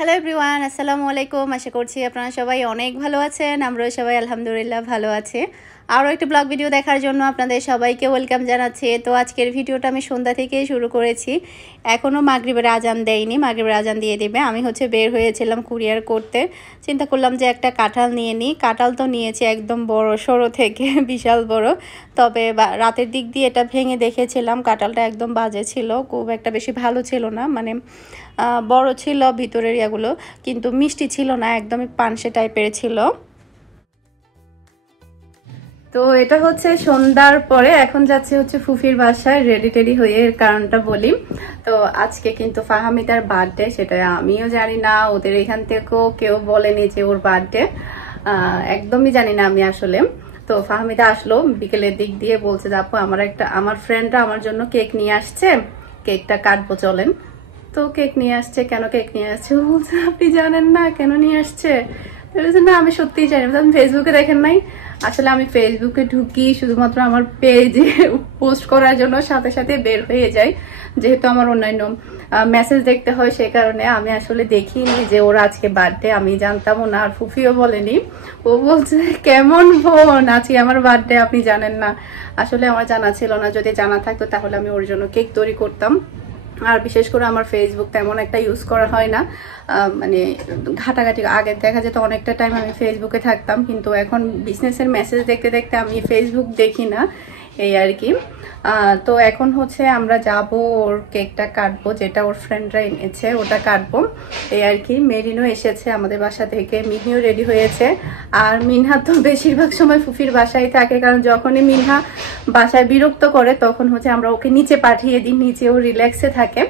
Hello everyone, আসসালামু আলাইকুম। আশা করছি আপনারা সবাই অনেক ভালো আছেন। আমরাও সবাই আলহামদুলিল্লাহ ভালো আছি। আরও একটা ব্লগ ভিডিও দেখার জন্য আপনাদের সবাইকে ওয়েলকাম জানাচ্ছি। তো আজকের ভিডিওটা আমি সন্ধ্যা থেকে শুরু করেছি, এখনও মাগরিবের আজান দেয়নি। মাগরিবের আজান দিয়ে দেবে। আমি বের হয়েছিলাম কুরিয়ার করতে। চিন্তা করলাম যে একটা কাঁঠাল নিয়ে নিই। কাঁঠাল তো নিয়েছি একদম বড় সড়ো থেকে বিশাল বড়, তবে রাতের দিক দিয়ে এটা ভেঙে দেখেছিলাম। কাঁঠালটা একদম বাজে ছিল, খুব একটা বেশি ভালো ছিল না, মানে বড় ছিল ভিতরের ইয়াগুলো, কিন্তু মিষ্টি ছিল না, একদমই পানসে টাইপের ছিল। তো এটা সন্ধ্যার পরে এখন যাচ্ছে ফুফির বাসায় রেডি টেডি হয়ে। এর কারণটা বলি, তো আজকে কিন্তু ফাহামিদার বার্থডে, সেটা আমিও জানি না, ওদের এখান থেকেও কেউ বলেনি যে ওর বার্থডে, একদমই জানি না আমি আসলে। তো ফাহামিদা আসলো বিকেলের দিক দিয়ে, বলছে আপু আমার ফ্রেন্ডরা আমার জন্য কেক নিয়ে আসছে, কেকটা কাটবো চলেন। তো কেক নিয়ে আসছে, কেন কেক নিয়ে আসছে বলছে আপনি জানেন না কেন নিয়ে আসছে? না আমি সত্যিই জানি না, আমি ফেসবুকে দেখেন নাই। আসলে আমি ফেসবুকে ঢুকি শুধুমাত্র আমার পেজে পোস্ট করার জন্য, সাথে সাথে বের হয়ে যায়, যেহেতু আমার অন্যান্য মেসেজ দেখতে হয়, সেই কারণে আমি আসলে দেখিনি যে ওর আজকে বার্থডে। আমি জানতামও না, আর ফুফিও বলেনি। ও বলছে কেমন বোন, আজকে আমার বার্থডে আপনি জানেন না। আসলে আমার জানা ছিল না, যদি জানা থাকতো তাহলে আমি ওর জন্য কেক তৈরি করতাম। আর বিশেষ করে আমার ফেসবুক তেমন একটা ইউজ করা হয় না, মানে ঘাটাঘাটি। আগে দেখা যেত অনেকটা টাইম আমি ফেসবুকে থাকতাম, কিন্তু এখন বিজনেসের মেসেজ দেখতে দেখতে আমি ফেসবুক দেখি না, এই আর কি। তো এখন আমরা যাব, ওর কেকটা কাটবো, যেটা ওর ফ্রেন্ডরা এনেছে ওটা কাটবো, এই আর কি। মেরিনও এসেছে আমাদের বাসা থেকে, মিহিও রেডি হয়েছে। আর মিনহা তো বেশিরভাগ সময় ফুফির বাসায় থাকে, কারণ যখনই মিনহা বাসায় বিরক্ত করে তখন আমরা ওকে নিচে পাঠিয়ে দিই, নিচে ও রিল্যাক্সে থাকে।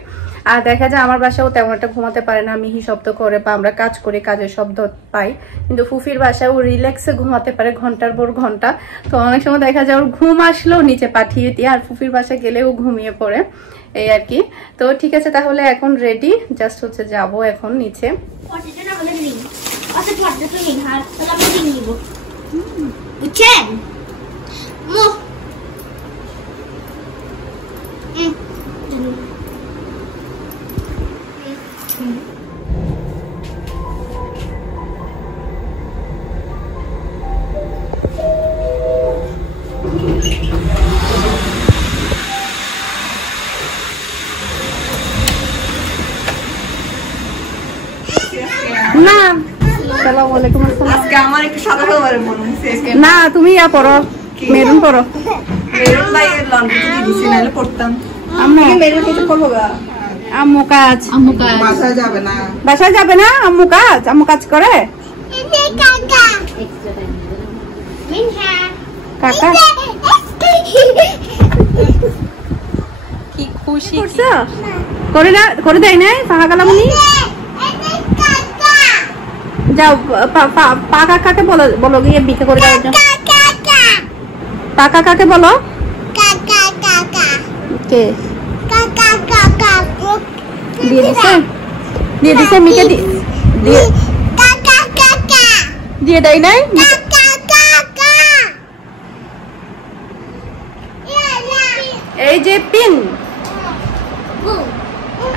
আর দেখা যায় আমার বাসাও তেমন একটা ঘুমাতে পারে না, মিহি শব্দ করে বা আমরা কাজ করি, কাজের শব্দ পাই। কিন্তু ফুফির বাসায় ও রিল্যাক্সে ঘুমাতে পারে ঘন্টার পর ঘন্টা। তো অনেক সময় দেখা যায় ওর ঘুম আসলেও নিচে পাঠিয়ে দিই, আর ফুফির বাসায় গেলেও ঘুমিয়ে পড়ে, এই আর কি। তো ঠিক আছে, তাহলে এখন রেডি, জাস্ট যাবো এখন নিচে। না তুমি ইয়া পড়ো, মেরুন পড়ো। আম্মু কাজ, বাসায় যাবে না, আম্মু কাজ করে। কাকা কি খুশি করে দেয় না ফাহাকালামনি। যাও পা কাকাকে বলো গিয়ে বিকে করে দেওয়ার জন্য। পা কাকাকে বলো কে দিয়ে দিছে মিকে দিয়ে দেয় নাই। এই যে পিন,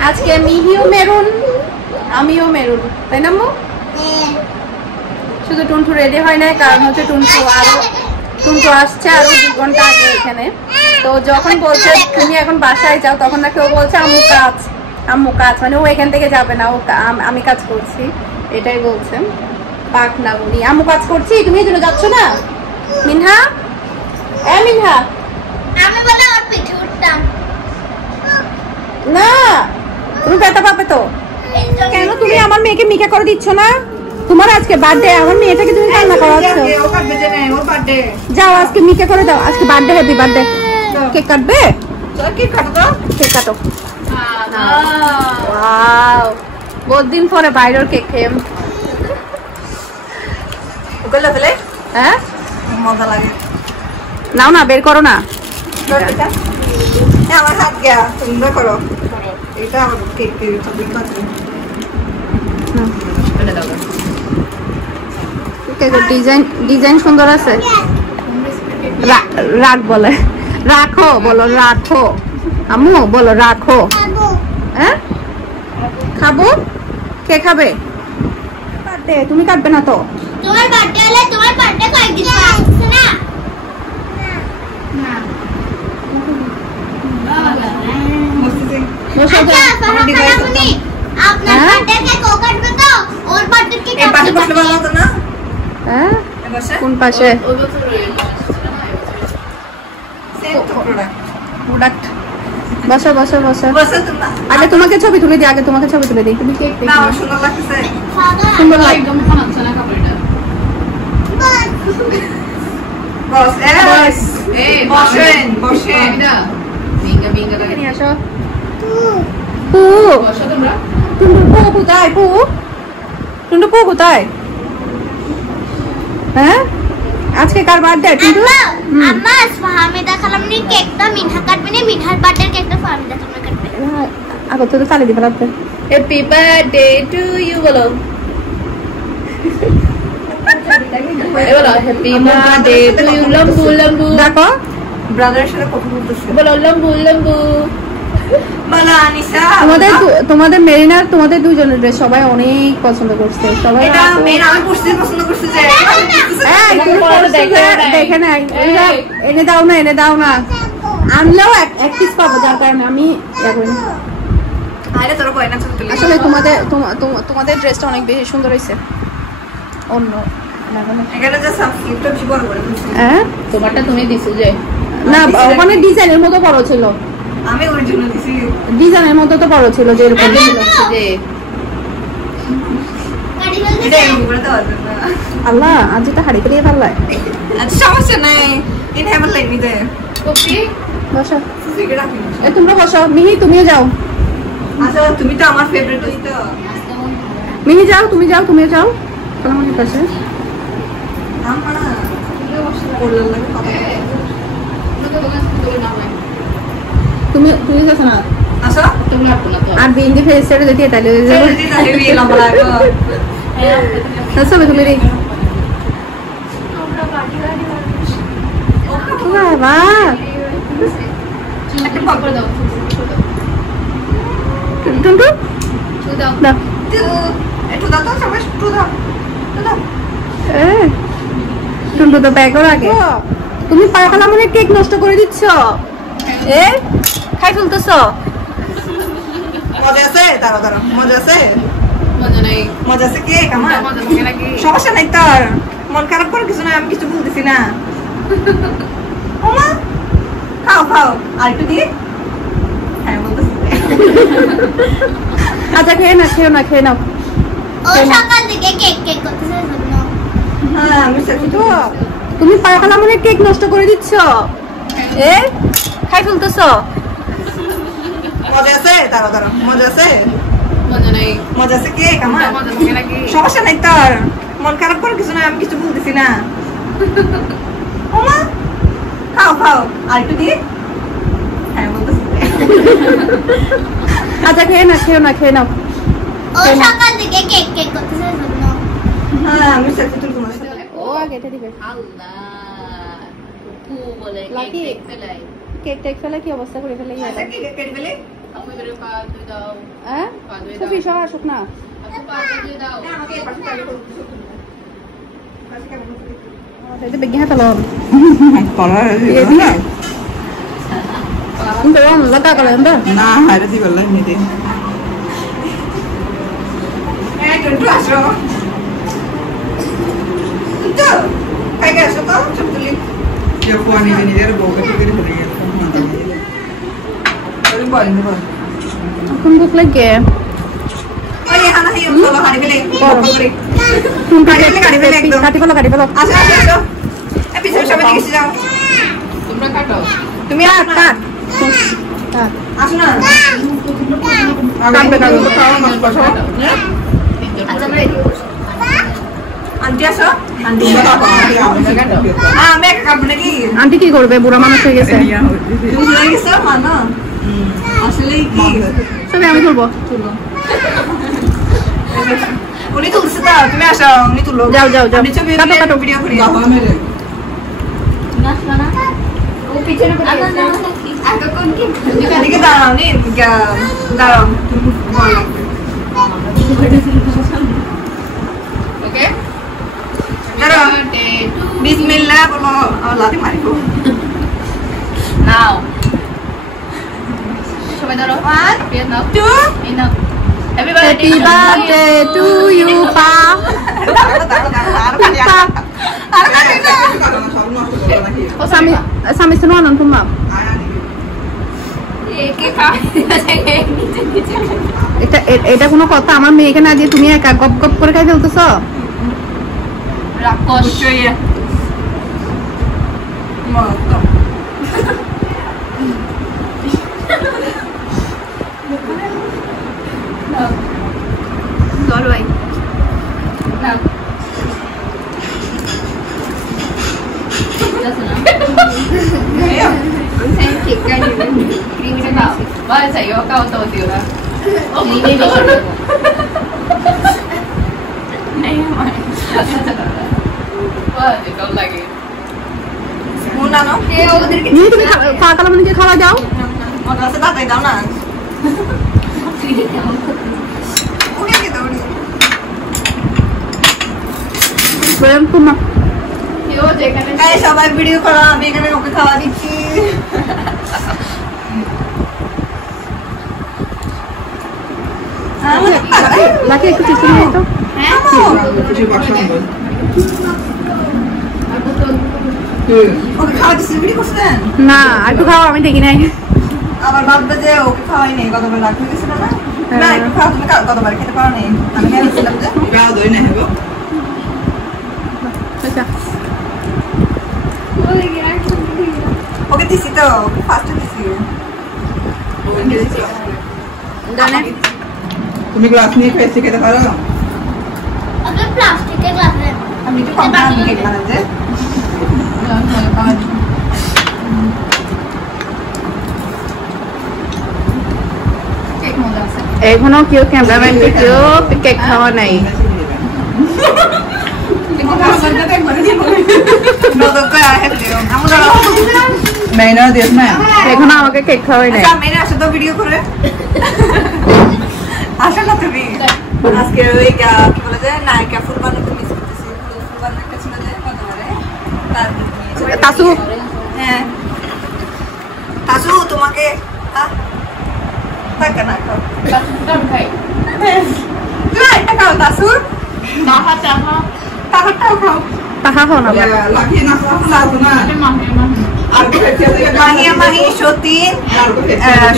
আজকে মিহিও মেরুন আমিও মেরুন, তাই না আম্মু? শুধু টুনটু রেডি হয় না, কারণ টুনটু আসছে আরো 2 ঘন্টা আগে এখানে। তো যখন বলছে তুমি এখন বাসায় যাও, তখন নাকি ও বলছে আম্মু কাজ, মানে ও এখান থেকে যাবে না, ও আমি কাজ করছি, এটাই বলছে। পাক না উনি, আম্মু কাজ করছি, তুমি এই জন্য যাচ্ছ না? মিনহা মিনহা না, তুমি ব্যথা পাবে তো। কেন তুমি আমার মেয়েকে মিকা করে দিচ্ছ না? তোমার আজকে বার্থডে, আমার মেয়েটাকে তুমি কান্না করাচ্ছ। যাও আজকে মিকা করে দাও, আজকে বার্থডে, হ্যাপি বার্থডে। কেক কাটবে? কেক কাটো। ওয়াও, বহুত দিন পরে বাইরের কেক খেয়ে। হ্যাঁ মজা লাগে, নাও না, বের করো না। আমার হাত গিয়া সুন্দর করো, এটা আমার কেক ডিজাইন সুন্দর আছে। রাখ বলে, রাখো বলো, রাখো আম্মু বলো, রাখো। হ্যাঁ খাবো, কে খাবে? কাটতে তুমি কাটবে না তো? তোমার বার্থডে হলে তোমার বার্থডে কয়েকদিন পর আসছে না? না বসে আচ্ছা ফাহামি আপনার বার্থডে কেক ও কাটবে তো? ওর বার্থডে কেক এই পাশে বসলে ভালো হতো না? হ্যাঁ এই পাশে কোন পাশে? ওই বছর সেম তো প্রোডাক্ট বসো বসো বসো। বসে তোমরা আগে তোমাকে ছবি তুলে দিই, আগে তোমাকে ছবি তুলে দিই। তুমি কেক না সুন্দর লাগতেছে। সুন্দর লাগে। একদম খানাচ্ছে না কাপড়টা। বস এই বসেন বসেন। বিঙ্গা বিঙ্গা লাগে। নিয়ে আসো। পু বসো তোমরা। টুন্ডু পু কোথায়? পু টুন্ডু পু কোথায়? হ্যাঁ আজকে কার বার্থডে? টুন্ডু আম্মা ফাহামিদা খালামনি কেকটা মিঠা কাটবে না, মিঠার বার্থডে কেকটা ফাহামিদা খালামনি কাটবে। আগে তো তালে দিবা লাগবে। হ্যাপি বার্থডে টু ইউ বলো। বলো হ্যাপি বার্থডে টু ইউ লম্বু লম্বু। দেখো ব্রাদারের সাথে কথা বলতেছে। বলো লম্বু লম্বু। বলো আনিশা। তোমাদের মেরিনার তোমাদের দুজনের ড্রেস সবাই অনেক পছন্দ করছে। সবাই এটা মেন আমি পছন্দ করছি যে দেখে না এনে দাও না, এনে দাও না। আনলেও এক পিস পাবো, যার কারণে আমি আরে তোর কয়না চলতে আসলে তোমাদের ড্রেসটা অনেক বেশি সুন্দর হয়েছে। অন্য এখানে যে সাবস্ক্রিপ্টটা বেশি বড় করে দিছি। হ্যাঁ তোমারটা তুমি দিছো যে না, ওখানে ডিজাইনের মতো বড় ছিল। আমি অরিজিনাল দিছি। ডিজাইনের মতো তো বড় ছিল, যে এরকম ছিল যে গাড়ি বলতে এটা এমনি করে দেওয়া যাবে না। আল্লাহ আজ এটা হাড়ি পেরিয়ে পারলাই। আচ্ছা সমস্যা নাই। ইন হ্যাভেন লাইক মি দে। ওকে বসো সুফিকে রাখি। এই তোমরা বসো। মিহি তুমিও যাও। আচ্ছা তুমি তো আমার ফেভারিট হই তো। মিহি যাও, তুমিও যাও। আমার কাছে আমরা পড়লে লাগে কথা। তুমি যাচ্ছ না? আচ্ছা তুমি রাখো না তো। আর বিন্দি ফেস সেটা দেখি এটা লয়ে যাবো। দিদি তাহলে বি লম্বা লাগো। ছবি তুলে দিই। বাবা একটা পক করে দাও। টুন্টু দাও। দাও। একটু দাও তো সবাই একটু দাও। দাও। টুন্টু তো ব্যাগও রাখে। তুমি পায়খানা মনে কেক নষ্ট করে দিচ্ছ। খাই ফেলতেছ। মজা আছে? দাঁড়াও মজা আছে? মজা নাই। মজা আছে কেক আমার? মজা লাগে নাকি? সমস্যা নাই তোর। মন খারাপ করে কিছু না, আমি কিছু বলতেছি না। ওমা খাও আর একটু দিয়ে। হ্যাঁ বলতেছি। আচ্ছা খেয়ে নাও। ও সকাল থেকে কেক করতেছে জন্য। হ্যাঁ আমি সেটা তো তুমি পায়খানা মনে কেক নষ্ট করে দিচ্ছ। খাই ফেলতেছ। মজা আছে? দাঁড়াও মজা আছে? মজা নাই। মজা আছে কেক আমার? মজা লাগে নাকি? সমস্যা নাই তোর। মন খারাপ করে কিছু না, আমি কিছু বলতেছি না। ওমা খাও আর একটু দিয়ে। হ্যাঁ বলতেছি। আচ্ছা খেয়ে নাও। ও সকাল থেকে কেক করতেছে জন্য। হ্যাঁ আমি সেটা তো তোমার সাথে। ও আগে এটা দিবে। আল্লাহ। পু বলে লাকি। কেক ফেলাই। কেক টেক ফেলে কি অবস্থা করে ফেলে আচ্ছা কি কেটে ফেলে? আপু এবারে পা ধুই দাও। হ্যাঁ সুফি সব আসুক না। আপু পা ধুই দাও। আমাকে এই পাশে চালু করো। পাশে কেমন এটা বেগি হাতালো কলার কিন্তু লতা করে না হারে দি বললাই নি দে টুন্টু আসো তো কাই আসো তো চুপলি যে ফোন নিয়ে নিজের বউকে ফিরে ফেলে গেছে ওই বল নি বল কোন বুক লাগে ওই হানা হি চলো হাড়ি ফেলে কাটি ফেলো আসো এই পিছনে সবাই দিকে যাও তোমরা কাটো। তুমি কাট আসো না কাটবে আচ্ছা ভাই আন্টি আসো আন্টি আমি একা কাটবো নাকি আন্টি কি করবে? বুড়া মানুষ হয়ে গেছে। তুমি হয়ে গেছো মা না আসলে কি সবে আমি তুলবো। উনি তুলছে তা তুমি আসো উনি তুলো যাও আমি ছবি কাটো ভিডিও করি ও পিছনে করে আগে কোন কি এদিকে দাঁড়াও নি দাঁড়াও তুমি বলো ওকে ধরো বিসমিল্লাহ বলো লাথি মারিব নাও সবাই ধরো 1 নাও 2 নাও হ্যাপি বার্থডে টু ইউ পা স্বামী স্বামী শুনো আনন্দ মা এটা কোনো কথা? আমার মেয়েকে না দিয়ে তুমি একা গপ গপ করে খাই ফেলতেছ। রাক্ষস Vai sai yo cao to tiêu đó. Đi. Này mà. Wah, itu lagi. মুনা না নিয়ে তুমি পা কালামনিকে খাওয়া যাও। আমার কাছে দাঁড়াই দাও না ওকে কি দাও প্রেম তোমা Yo যেখানে এই সবাই ভিডিও করো আমি এখানে ওকে খাওয়া দিচ্ছি লাকি একটু টিস্যু নিয়ে তো। হ্যাঁ কিছু বাসন বল ওকে খাওয়া দিচ্ছি ভিডিও করছেন না একটু খাও, আমি দেখি নাই। আবার ভাববে যে ওকে খাওয়াই নেই কতবার রাখতে গেছিল না না একটু খাও তুমি কতবার খেতে পারো নেই আমি ভেবেছিলাম যে গাও দই না হেবো ওকে দিছি তো ফার্স্ট দিছি তুমি গ্লাস নিয়ে খেতে খেতে পারো अगर प्लास्टिक के ग्लास है আমি একটু কম দাম কেক বানাতে কেক মজা আছে এখনো কেউ ক্যামেরাম্যানকে কেউ কেক খাওয়া নাই। মেয়েরা দেখ না এখনো আমাকে কেক খাওয়াই নাই। মেয়েরা আসো তো ভিডিও করে আসো না তুমি আজকে ওই কি বলে যে নায়িকা ফুল বানাতে মিস করতেছি ফুল বানাতে ছিল যে কতবারে তার তাসু হ্যাঁ তাসু তোমাকে টাকা না খাও দাম খাই না এটা খাও তাসু তাহা তাহা টাকাটাও খাও তাহা খাও না। লাকি না খাও না আর মাহিয়া মাহি সতীন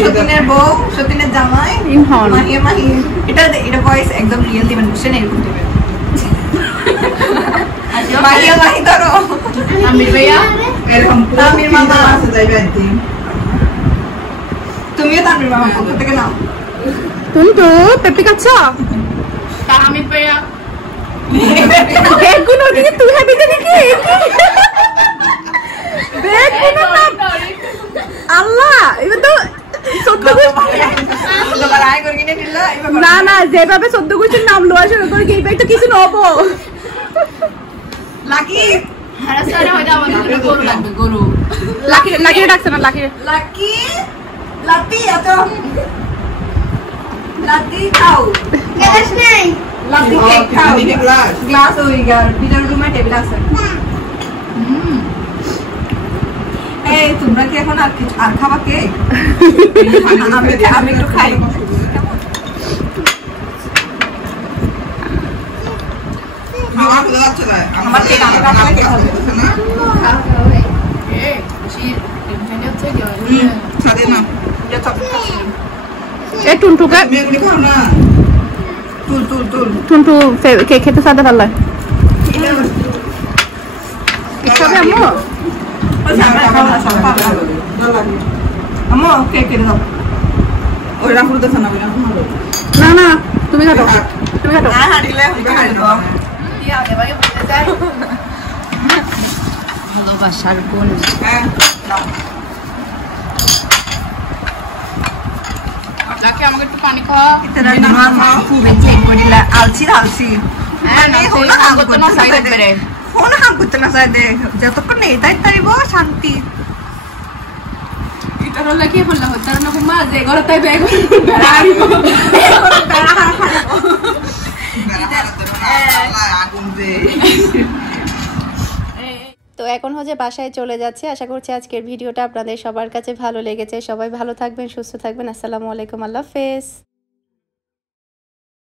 সতীনের বউ সতীনের জামাই ইনহন মাহিয়া মাহি এটা ভয়েস একদম রিয়েল দিবেন বুঝছেন এরকম দিবেন মাহিয়া মাহি ধরো আমির ভাইয়া এরকম তামির মামা আছে যাইবে একদিন তুমিও তামির মামা পক্ষ থেকে নাও তুমি তো পেপি খাচ্ছ? আমির ভাইয়া বেগুন ওদিকে তুই হাবি নাকি? বেগুন না আল্লাহ এবার তো সত্য না না যেভাবে সদ্য গোষ্ঠীর নাম লোয়া শুরু করে এইবার তো কিছু নবো। লাকি হারাসারে হয়তো আমাদের গরু লাগবে গরু লাকি ডাকছে না লাকি লাকি লাতি এত লাতি খাও ग्लास नहीं লাতি কেক খাও গ্লাস ওই গার ভিতর রুমে টেবিল আছে এই তোমরা কি এখন আর খাবা কেক আমি একটু খাই আমার কেক আমার কাছে কেক হবে এ চির এখানে হচ্ছে কি সাদে না এ টুনটুকে মেগুলি খাও না তুল টুনটু কেক খেতে সাদা ভালো লাগে। খাবে আম্মু? আম্মু কেক কেটে দাও ওই রাখুর তো না না না তুমি খাটো তুমি খাটো। না হাঁটিলে হাঁটি দাও কি আগে ভাগে বলতে চাই ভালোবাসার গুণ হ্যাঁ নাকি আমাকে একটু পানি খাওয়া इतना नहान मां खूब चेक बडीला आलसी হ্যাঁ না हो তুই ना আগত না সাইড করে फोन हाम করতে না চাই দে যতক্ষণ নেই তাই তারিব শান্তি এটা হলো কি হলো তার না মা যে ঘরে তাই ব্যাগ বেড়া হারিব তো এখন হচ্ছে বাসায় চলে যাচ্ছে। আশা করছি আজকের ভিডিওটা আপনাদের সবার কাছে ভালো লেগেছে। সবাই ভালো থাকবেন, সুস্থ থাকবেন। আসসালামু আলাইকুম, আল্লাহ হাফেজ।